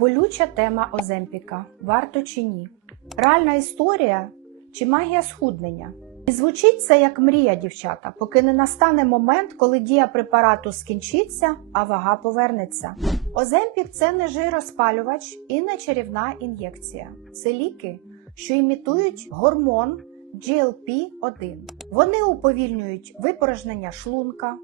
Болюча тема Оземпіка. Варто чи ні? Реальна історія чи магія схуднення? І звучить це як мрія, дівчата, поки не настане момент, коли дія препарату скінчиться, а вага повернеться. Оземпік це не жироспалювач і не чарівна ін'єкція. Це ліки, що імітують гормон GLP-1. Вони уповільнюють випорожнення шлунка,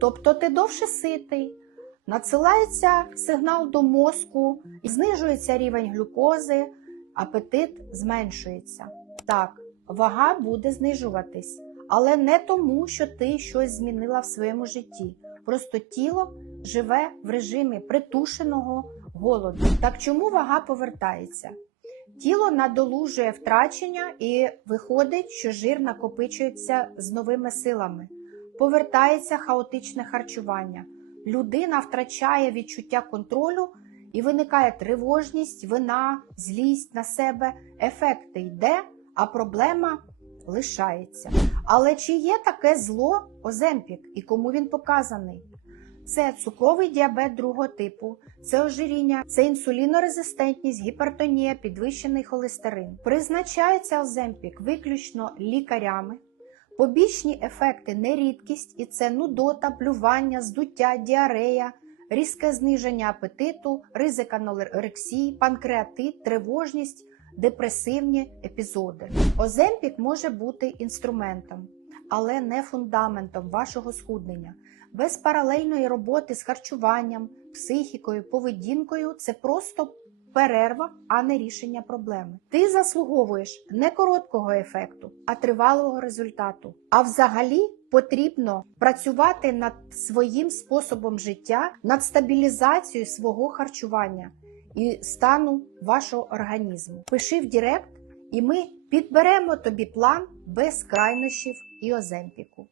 тобто ти довше ситий. Надсилається сигнал до мозку, і знижується рівень глюкози, апетит зменшується. Так, вага буде знижуватись, але не тому, що ти щось змінила в своєму житті. Просто тіло живе в режимі притушеного голоду. Так чому вага повертається? Тіло надолужує втрачення і виходить, що жир накопичується з новими силами. Повертається хаотичне харчування. Людина втрачає відчуття контролю і виникає тривожність, вина, злість на себе. Ефекти йде, а проблема лишається. Але чи є таке зло Оземпік і кому він показаний? Це цукровий діабет другого типу, це ожиріння, це інсулінорезистентність, гіпертонія, підвищений холестерин. Призначається Оземпік виключно лікарями. Побічні ефекти не рідкість, і це нудота, плювання, здуття, діарея, різке зниження апетиту, ризик анорексії, панкреатит, тривожність, депресивні епізоди. Оземпік може бути інструментом, але не фундаментом вашого схуднення. Без паралельної роботи з харчуванням, психікою, поведінкою це просто перерва, а не рішення проблеми. Ти заслуговуєш не короткого ефекту, а тривалого результату. А взагалі потрібно працювати над своїм способом життя, над стабілізацією свого харчування і стану вашого організму. Пиши в Директ, і ми підберемо тобі план без крайнощів і оземпіку.